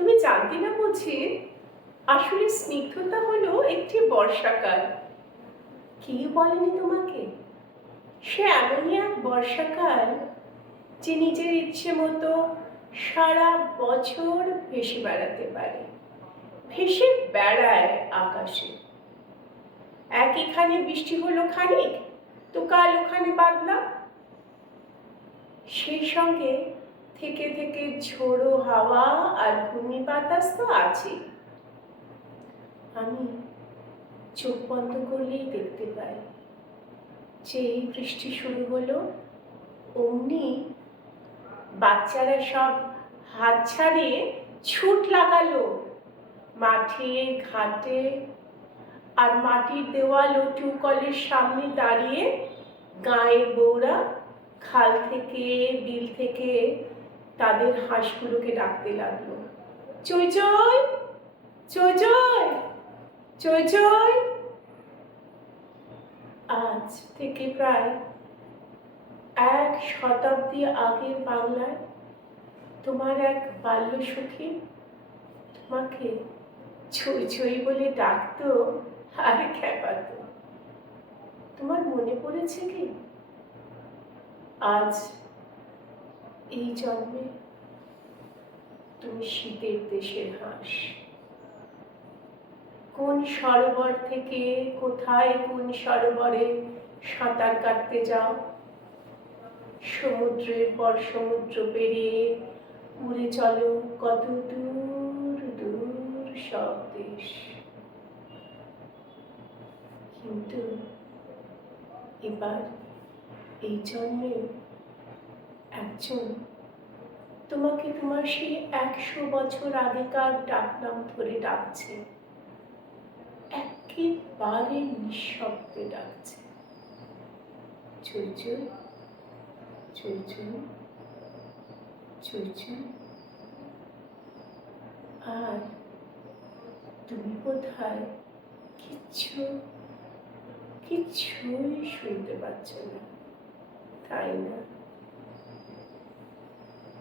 তুমি জানতে না বুঝি আসলে স্নিগ্ধতা হলো একটি বর্ষাকাল। কি বলেনি তোমাকে? সে এমনই এক বর্ষাকাল যে নিজের ইচ্ছে মতো সারা বছর ভেসে বেড়াতে পারে। ভেসে বেড়ায় আকাশে। এক এখানে বৃষ্টি হলো খানিক তো কাল ওখানে বাদলা সেই সঙ্গে থেকে থেকে ঝোড়ো হাওয়া আর ঘূর্ণি বাতাস তো আছে আমি চোখ বন্ধ করলেই দেখতে পাই যে বৃষ্টি শুরু হলো, অমনি বাচ্চারা সব হাত ছাড়িয়ে ছুট লাগালো, মাঠে, ঘাটে, আর মাটির দেওয়াল ও টিউকলের সামনে দাঁড়িয়ে গায়ের বউরা খাল থেকে, বিল থেকে তাদের হাঁসগুলোকে ডাকতে লাগল। আজ থেকে প্রায় এক শতাব্দী আগের বাংলায় তোমার এক বাল্য সখী তোমাকে ছই ছই বলে ডাকতো আর খেপাতো। তোমার মনে পড়েছে কি? আজ এই জন্মে তুমি শীতের দেশের হাঁস। কোন সরোবর থেকে কোথায় কোন সরোবরে সাঁতার কাটতে যাও? সমুদ্রের পর সমুদ্র পেরিয়ে উড়ে চলো কত দূর দূর সব দেশ। কিন্তু এবার এই জন্মে একজন তোমাকে তোমার সেই একশো বছর আগেকার ডাকনাম ধরে ডাকছে। একেবারে নিঃশব্দে ডাকছে। চুই চুই চুই আর তুমি কোথায় কিচ্ছু, কিচ্ছুই শুনতে পাচ্ছ না। তাই না?